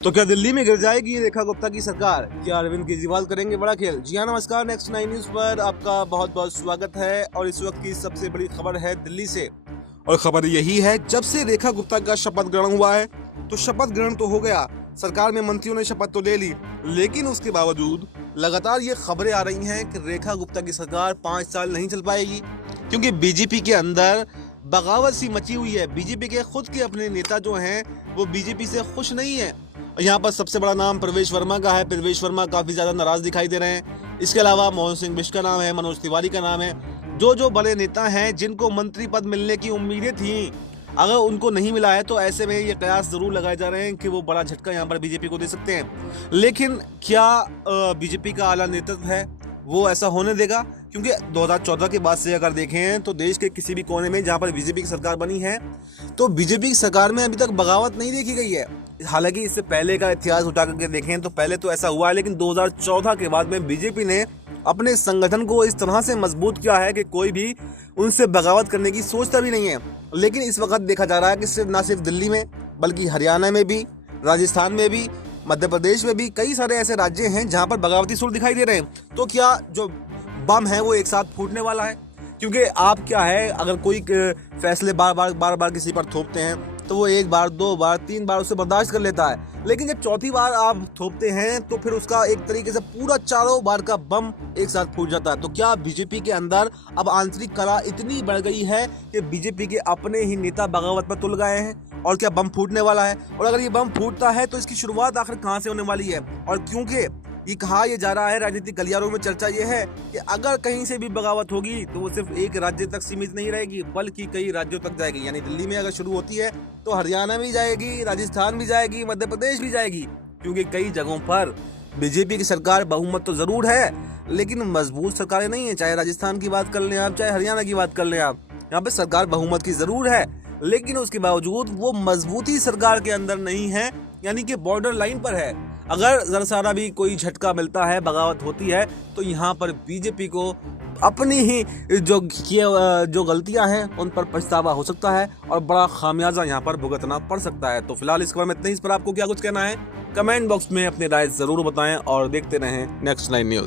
तो क्या दिल्ली में गिर जाएगी रेखा गुप्ता की सरकार? क्या अरविंद केजरीवाल करेंगे बड़ा खेल? जी हाँ, नमस्कार। नेक्स्ट 9 न्यूज पर आपका बहुत बहुत स्वागत है। और इस वक्त की सबसे बड़ी खबर है दिल्ली से, और खबर यही है, जब से रेखा गुप्ता का शपथ ग्रहण हुआ है तो शपथ ग्रहण तो हो गया, सरकार में मंत्रियों ने शपथ तो ले ली, लेकिन उसके बावजूद लगातार ये खबरें आ रही हैं कि रेखा गुप्ता की सरकार 5 साल नहीं चल पाएगी, क्योंकि बीजेपी के अंदर बगावत सी मची हुई है। बीजेपी के खुद के अपने नेता जो हैं वो बीजेपी से खुश नहीं है। यहाँ पर सबसे बड़ा नाम प्रवेश वर्मा का है। प्रवेश वर्मा काफी ज्यादा नाराज दिखाई दे रहे हैं। इसके अलावा मोहन सिंह बिष्ट का नाम है, मनोज तिवारी का नाम है। जो बड़े नेता हैं जिनको मंत्री पद मिलने की उम्मीदें थी, अगर उनको नहीं मिला है तो ऐसे में ये कयास जरूर लगाए जा रहे हैं कि वो बड़ा झटका यहाँ पर बीजेपी को दे सकते हैं। लेकिन क्या बीजेपी का आला नेतृत्व है वो ऐसा होने देगा? क्योंकि 2014 के बाद से अगर देखें तो देश के किसी भी कोने में जहाँ पर बीजेपी की सरकार बनी है तो बीजेपी की सरकार में अभी तक बगावत नहीं देखी गई है। हालांकि इससे पहले का इतिहास उठा करके देखें तो पहले तो ऐसा हुआ है, लेकिन 2014 के बाद में बीजेपी ने अपने संगठन को इस तरह से मजबूत किया है कि कोई भी उनसे बगावत करने की सोचता भी नहीं है। लेकिन इस वक्त देखा जा रहा है कि सिर्फ ना सिर्फ दिल्ली में बल्कि हरियाणा में भी, राजस्थान में भी, मध्य प्रदेश में भी कई सारे ऐसे राज्य हैं जहां पर बगावती सुर दिखाई दे रहे हैं। तो क्या जो बम है वो एक साथ फूटने वाला है? क्योंकि आप क्या है, अगर कोई फैसले बार बार किसी पर थोपते हैं तो वो 1 बार 2 बार 3 बार उसे बर्दाश्त कर लेता है, लेकिन जब चौथी बार आप थोपते हैं तो फिर उसका एक तरीके से पूरा चारों बार का बम एक साथ फूट जाता है। तो क्या बीजेपी के अंदर अब आंतरिक कलह इतनी बढ़ गई है कि बीजेपी के अपने ही नेता बगावत पर तुल गए हैं? और क्या बम फूटने वाला है? और अगर ये बम फूटता है तो इसकी शुरुआत आखिर कहां से होने वाली है? और क्योंकि ये कहा यह जा रहा है, राजनीतिक गलियारों में चर्चा ये है कि अगर कहीं से भी बगावत होगी तो वो सिर्फ एक राज्य तक सीमित नहीं रहेगी बल्कि कई राज्यों तक जाएगी। यानी दिल्ली में अगर शुरू होती है तो हरियाणा भी जाएगी, राजस्थान भी जाएगी, मध्य प्रदेश भी जाएगी, क्योंकि कई जगहों पर बीजेपी की सरकार बहुमत तो जरूर है लेकिन मजबूत सरकारें नहीं है। चाहे राजस्थान की बात कर लें आप, चाहे हरियाणा की बात कर लें आप, यहाँ पे सरकार बहुमत की जरूर है लेकिन उसके बावजूद वो मजबूती सरकार के अंदर नहीं है, यानी कि बॉर्डर लाइन पर है। अगर जरा सारा भी कोई झटका मिलता है, बगावत होती है, तो यहाँ पर बीजेपी को अपनी ही जो गलतियां हैं उन पर पछतावा हो सकता है और बड़ा खामियाजा यहाँ पर भुगतना पड़ सकता है। तो फिलहाल इस खबर में इतना ही। इस पर आपको क्या कुछ कहना है कमेंट बॉक्स में अपनी राय जरूर बताएं और देखते रहें नेक्स्ट 9 न्यूज।